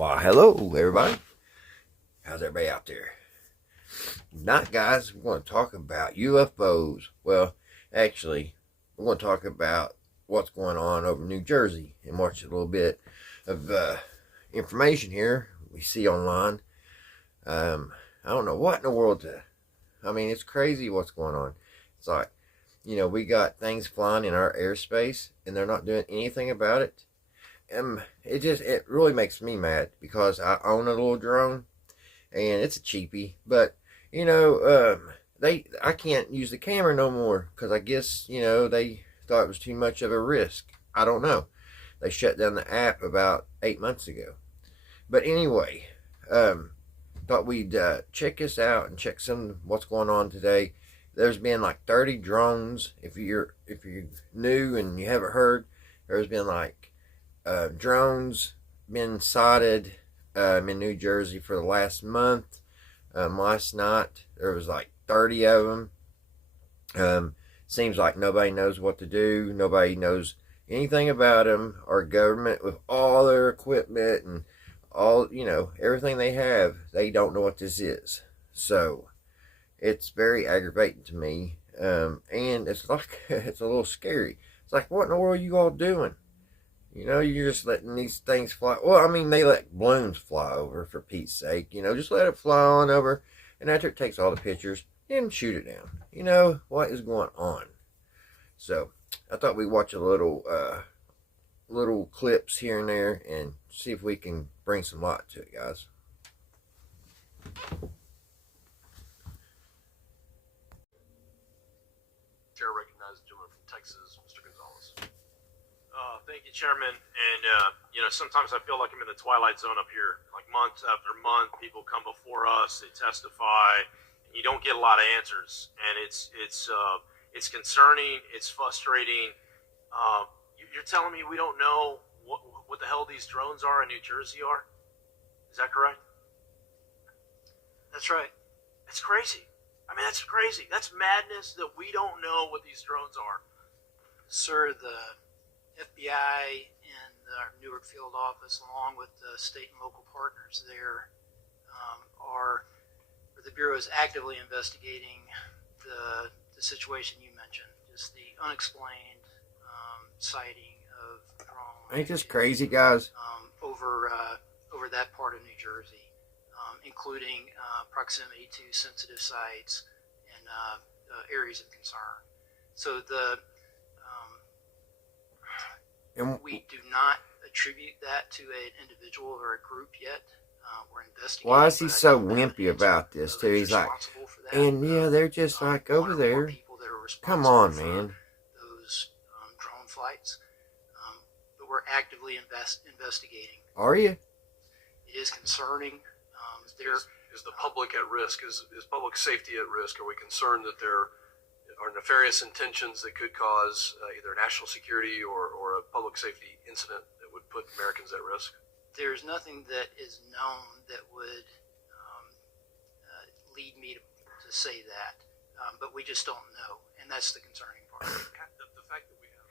Well, hello, everybody. How's everybody out there? Tonight, guys, we're going to talk about UFOs. Well, actually, we're going to talk about what's going on over New Jersey and watch a little bit of information here we see online. I don't know what in the world it's crazy what's going on. It's like, we got things flying in our airspace and they're not doing anything about it. It really makes me mad because I own a little drone and it's a cheapie, but I can't use the camera no more because I guess they thought it was too much of a risk. I don't know. They shut down the app about 8 months ago. But anyway, thought we'd check this out and check what's going on today. There's been like 30 drones. If you're new and you haven't heard, there's been like drones been sighted in New Jersey for the last month. Last night there was like 30 of them. Seems like nobody knows what to do. Nobody knows anything about them. Our government, with all their equipment and all everything they have, they don't know what this is. So it's very aggravating to me, and it's like it's a little scary. It's like, what in the world are you all doing? You're just letting these things fly. Well, they let balloons fly over, for Pete's sake. Just let it fly on over. And after it takes all the pictures, then shoot it down. What is going on? So, I thought we'd watch a little clips here and there and see if we can bring some light to it, guys. Chair recognized the gentleman from Texas, Mr. Gonzalez. Thank you, Chairman. And, sometimes I feel like I'm in the twilight zone up here. Like month after month, people come before us, they testify, and you don't get a lot of answers. And it's concerning, it's frustrating. You're telling me we don't know what the hell these drones are in New Jersey are? Is that correct? That's right. That's crazy. That's crazy. That's madness that we don't know what these drones are. Sir, the FBI and our Newark field office, along with the state and local partners there, the Bureau is actively investigating the situation you mentioned, just the unexplained sighting of drones. Ain't this crazy, guys? Over that part of New Jersey, including proximity to sensitive sites and areas of concern. So we do not attribute that to an individual or a group yet. We're investigating. Why is he so wimpy about this too? He's like, and they're just like over there. Come on, man. Those drone flights, but we're actively investigating. Are you? It is concerning. Is the public at risk? Is public safety at risk? Are we concerned that there are nefarious intentions that could cause either national security or a public safety incident that would put Americans at risk? There's nothing that is known that would lead me to say that, but we just don't know, and that's the concerning part. The fact that we have.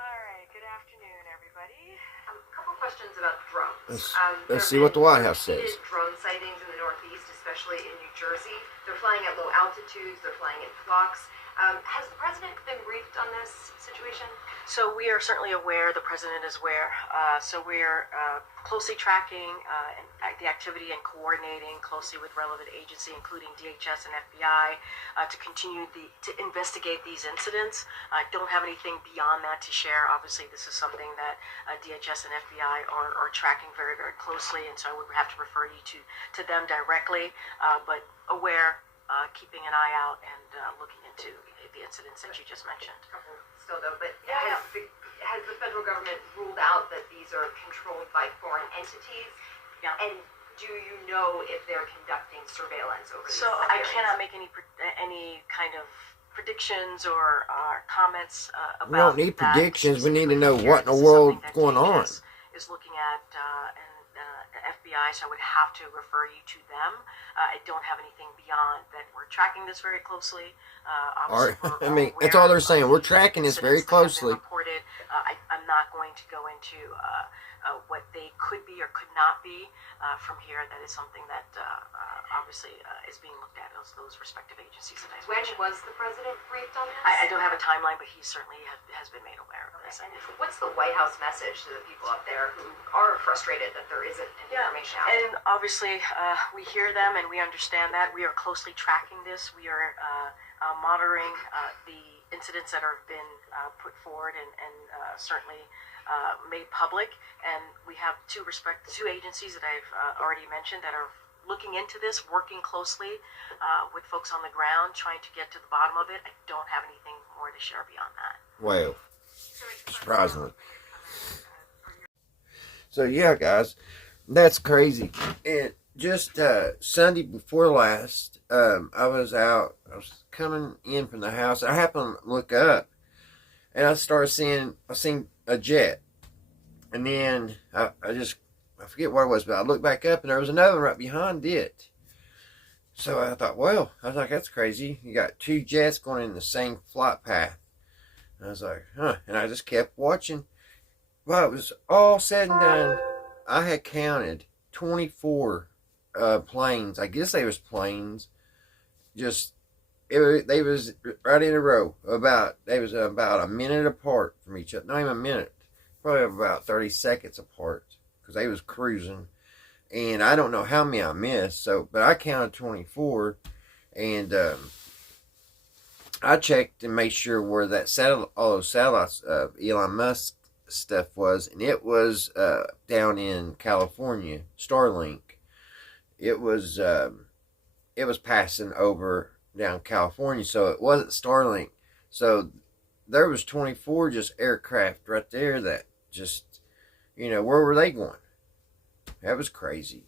All right, good afternoon, everybody. A couple questions about drones. Let's see what the White House says. Drone sightings in the Northeast, especially in New Jersey. They're flying at low altitudes, they're flying in flocks. Has the president been briefed on this situation? So we are certainly aware, the president is aware. So we're closely tracking the activity and coordinating closely with relevant agency, including DHS and FBI, to continue to investigate these incidents. I don't have anything beyond that to share. Obviously, this is something that DHS and FBI are tracking very, very closely, and so I would have to refer you to them directly, but aware, keeping an eye out and looking into the incidents that you just mentioned. Still though, but has the federal government ruled out that these are controlled by foreign entities? Yeah. And do you know if they're conducting surveillance over these So I areas? cannot make any kind of predictions or comments about. We don't need that predictions. We need to know specifically what in the here. This is world something that going on. DHS is looking at the FBI, so I would have to refer you to them. I don't have anything beyond that. We're tracking this very closely. That's all they're saying. We're tracking this very closely. Reported. I'm not going to go into what they could be or could not be from here, that is something that obviously is being looked at as those respective agencies that I When mentioned. was the president briefed on this? I don't have a timeline, but he certainly has been made aware of this. And what's the White House message to the people up there who are frustrated that there isn't any information out? And obviously, we hear them and we understand that. We are closely tracking this. We are monitoring the incidents that have been put forward and certainly made public. And we have two agencies that I've already mentioned that are looking into this, working closely with folks on the ground, trying to get to the bottom of it. I don't have anything more to share beyond that. Well, surprisingly. So yeah, guys, that's crazy. And just Sunday before last, I was coming in from the house. I happened to look up, and I seen a jet, and then I forget what it was, but I looked back up, and there was another one right behind it. So I thought, well, that's crazy. You got two jets going in the same flight path. And I was like, huh. And I just kept watching. Well, it was all said and done. I had counted 24 planes. I guess they was planes. They was right in a row. They was about a minute apart from each other. Not even a minute. Probably about 30 seconds apart. Because they was cruising. And I don't know how many I missed. But I counted 24. And I checked and made sure where all those satellites of Elon Musk stuff was, and it was down in California. Starlink. It was passing over down California, so it wasn't Starlink. So there was 24 just aircraft right there that just, where were they going? That was crazy.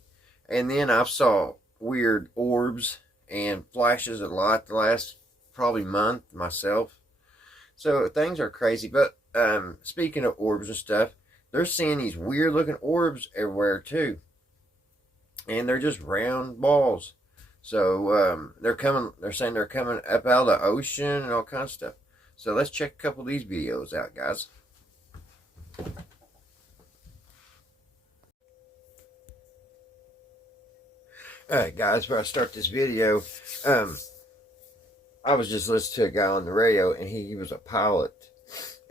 And then I saw weird orbs and flashes of light the last probably month myself. So things are crazy. But speaking of orbs and stuff, they're seeing these weird looking orbs everywhere too. And they're just round balls. So they're saying they're coming up out of the ocean and all kinds of stuff. So let's check a couple of these videos out, guys. Alright guys, before I start this video, I was just listening to a guy on the radio, and he was a pilot,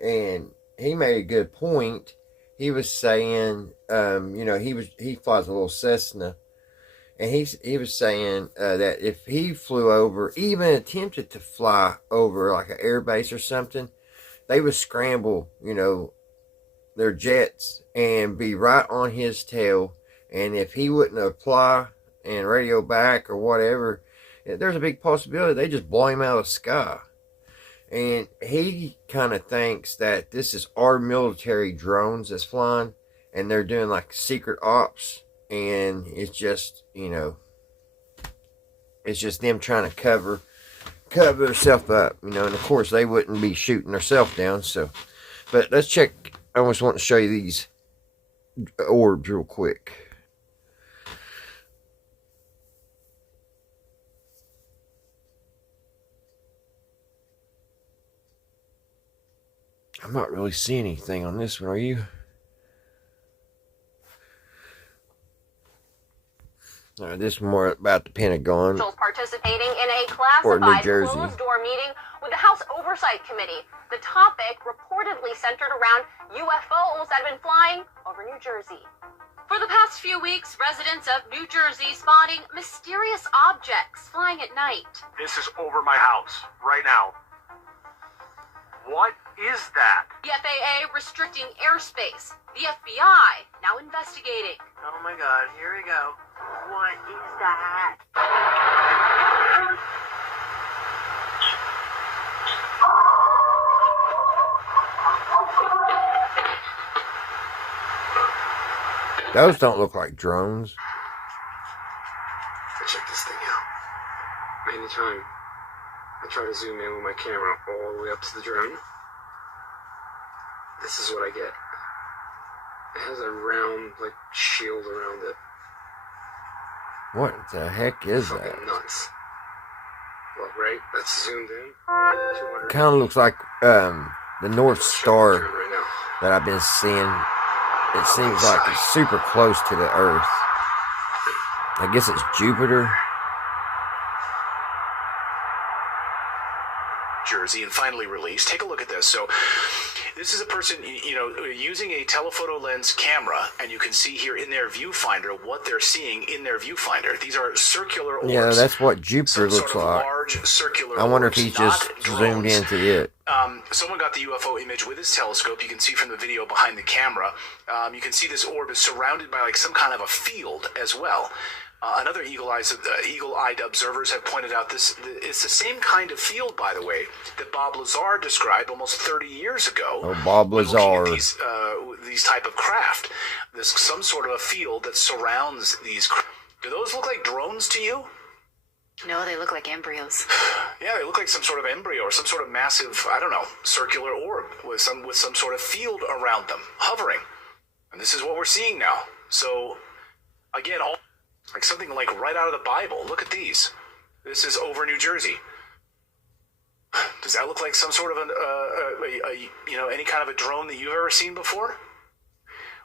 and he made a good point. He was saying, he flies a little Cessna, and he was saying that if he flew over, even attempted to fly over like an air base or something, they would scramble, their jets and be right on his tail, and if he wouldn't apply and radio back or whatever, there's a big possibility they just blow him out of the sky. And he kind of thinks that this is our military drones that's flying, and they're doing like secret ops, and it's just, it's just them trying to cover themselves up, and of course they wouldn't be shooting themselves down. So, but let's check. I just want to show you these orbs real quick. I'm not really seeing anything on this one, are you? This is more about the Pentagon. Participating in a Or New classified Jersey. closed-door meeting with the House Oversight Committee. The topic reportedly centered around UFOs that have been flying over New Jersey. For the past few weeks, residents of New Jersey spotting mysterious objects flying at night. This is over my house right now. What is that? The FAA restricting airspace. The FBI now investigating. Oh my God, here we go. What is that? Those don't look like drones. Check this thing out. Anytime I try to zoom in with my camera all the way up to the drone, this is what I get. It has a round, shield around it. What the heck is Fucking that? nuts. Look, right? That's zoomed in. 200. Kind of looks like the North I'm gonna show you the Star drone right now. that I've been seeing It seems like it's super close to the Earth. I guess it's Jupiter. Jersey and finally released. Take a look at this. So this is a person, using a telephoto lens camera, and you can see here in their viewfinder what they're seeing in their viewfinder. These are circular orbs. Yeah, that's what Jupiter looks like. Large circular I wonder if orbs, he just zoomed into it. Someone got the UFO image with his telescope. You can see from the video behind the camera. You can see this orb is surrounded by like some kind of a field as well. Another eagle-eyed observers have pointed out it's the same kind of field, by the way, that Bob Lazar described almost 30 years ago. Oh, Bob Lazar. These type of craft. There's some sort of a field that surrounds these. Do those look like drones to you? No, they look like embryos. Yeah, they look like some sort of embryo or some sort of massive, I don't know, circular orb with some sort of field around them, hovering. And this is what we're seeing now. So, again, like something like right out of the Bible. Look at these. This is over New Jersey. Does that look like some sort of any kind of a drone that you've ever seen before?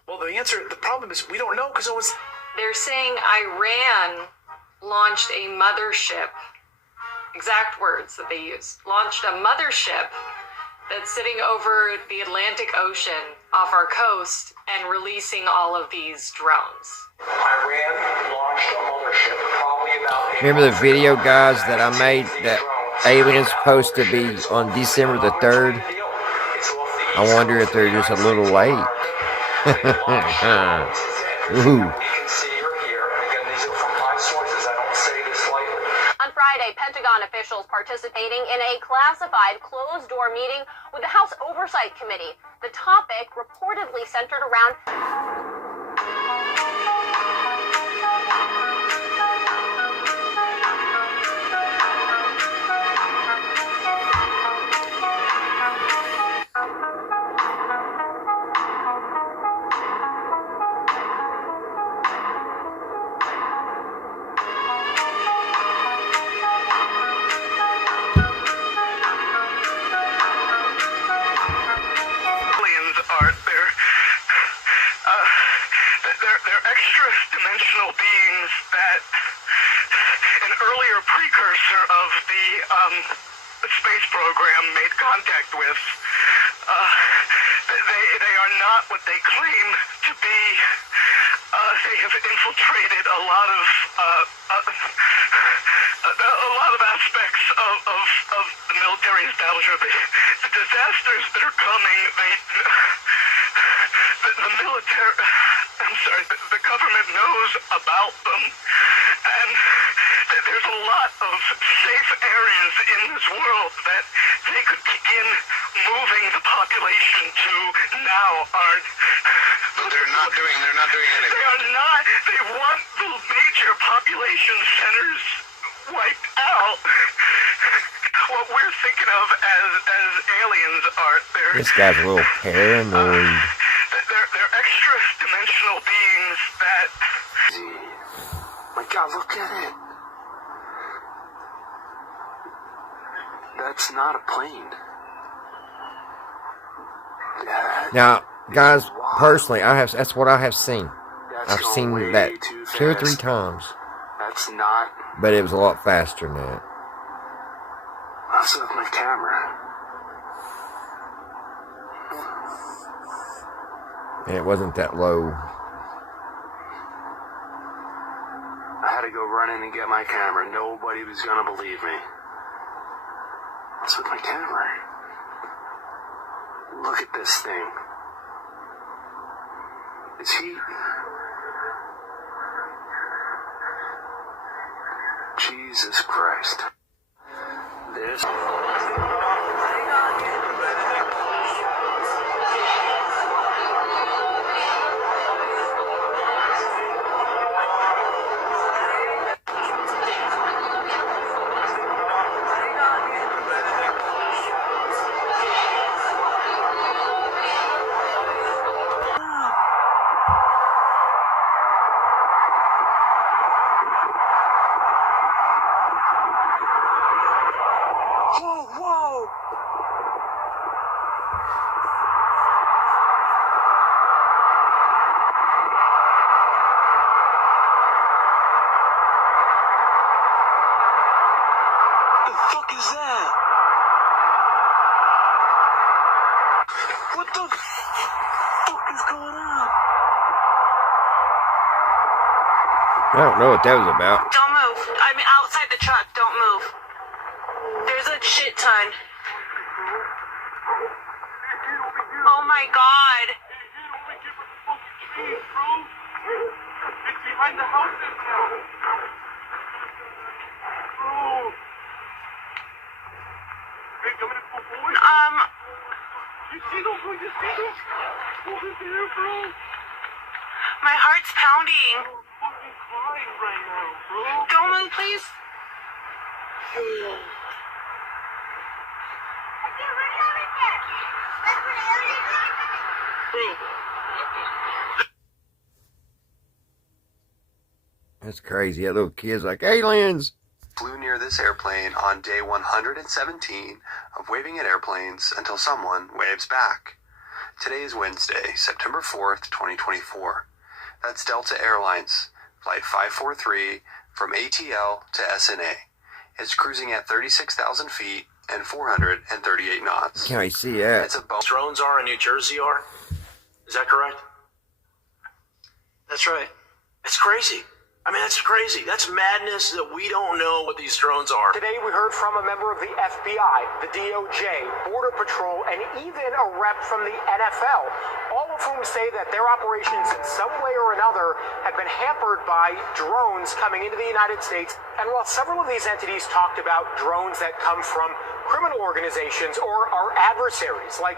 Well, the problem is we don't know because it was. They're saying Iran launched a mothership. Exact words that they use. Launched a mothership that's sitting over the Atlantic Ocean off our coast and releasing all of these drones. Iran launched a mothership probably about. Remember the video, guys, that I made that aliens supposed to be on December the 3rd? I wonder if they're just a little late. Ooh. On Friday, Pentagon officials participating in a classified closed-door meeting with the House Oversight Committee. The topic reportedly centered around they're extra-dimensional beings that an earlier precursor of the space program made contact with. They are not what they claim to be. They have infiltrated a lot of aspects of the military establishment. The disasters that are coming, the military, I'm sorry, the government knows about them, and there's a lot of safe areas in this world that they could begin moving the population to now aren't. But they're not doing anything. They are not. They want the major population centers wiped out. What we're thinking of as aliens are This guy's a little paranoid. They're extra-dimensional beings that. My God, look at it. That's not a plane. Now, guys, personally, that's what I have seen. I've seen that 2 or 3 times. That's not. But it was a lot faster than that. That's with my camera. And it wasn't that low. I had to go run in and get my camera. Nobody was gonna believe me. What's with my camera? Look at this thing. Is he... Jesus Christ. This... the fuck is going on? I don't know what that was about. Don't move. I'm outside the truck. Don't move. There's a shit ton. Oh my god. It's behind the houses now. Bro. Hey, coming in full boy? You see those? You see those? What is there, bro? My heart's pounding. I'm fucking crying right now, bro. Don't move, please. That's crazy. That little kid's like, aliens. Flew near this airplane on day 117 of waving at airplanes until someone waves back. Today is Wednesday, September 4th, 2024. That's Delta Airlines, Flight 543 from ATL to SNA. It's cruising at 36,000 feet and 438 knots. Can't I see that? It's a Drones are in New Jersey are? Is that correct? That's right. It's crazy. I mean, that's crazy. That's madness that we don't know what these drones are. Today we heard from a member of the FBI, the DOJ, Border Patrol, and even a rep from the NFL, all of whom say that their operations in some way or another have been hampered by drones coming into the United States. And while several of these entities talked about drones that come from criminal organizations or our adversaries, like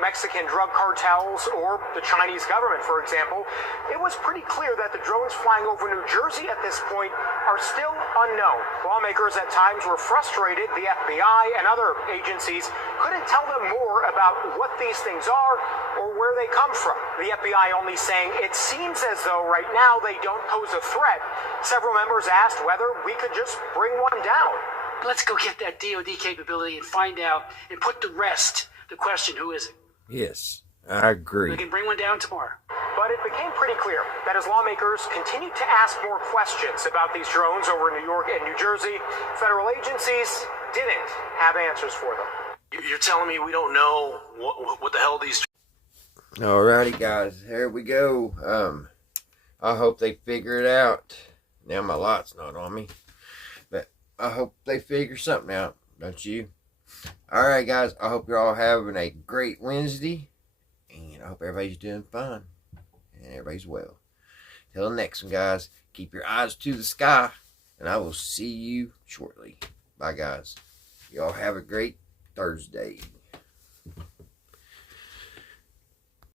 Mexican drug cartels or the Chinese government, for example, it was pretty clear that the drones flying over New Jersey at this point are still unknown. Lawmakers at times were frustrated. The FBI and other agencies couldn't tell them more about what these things are or where they come from. The FBI only saying it seems as though right now they don't pose a threat. Several members asked whether we could just bring one down. Let's go get that DoD capability and find out and put to rest the question, who is it? Yes, I agree. We can bring one down tomorrow. But it became pretty clear that as lawmakers continued to ask more questions about these drones over New York and New Jersey, federal agencies didn't have answers for them. You're telling me we don't know what the hell these... Alrighty, guys, here we go. I hope they figure it out. Now my light's not on me, but I hope they figure something out, don't you? Alright, guys, I hope you're all having a great Wednesday, and I hope everybody's doing fine and everybody's well. Till the next one, guys, keep your eyes to the sky, and I will see you shortly. Bye, guys. Y'all have a great Thursday.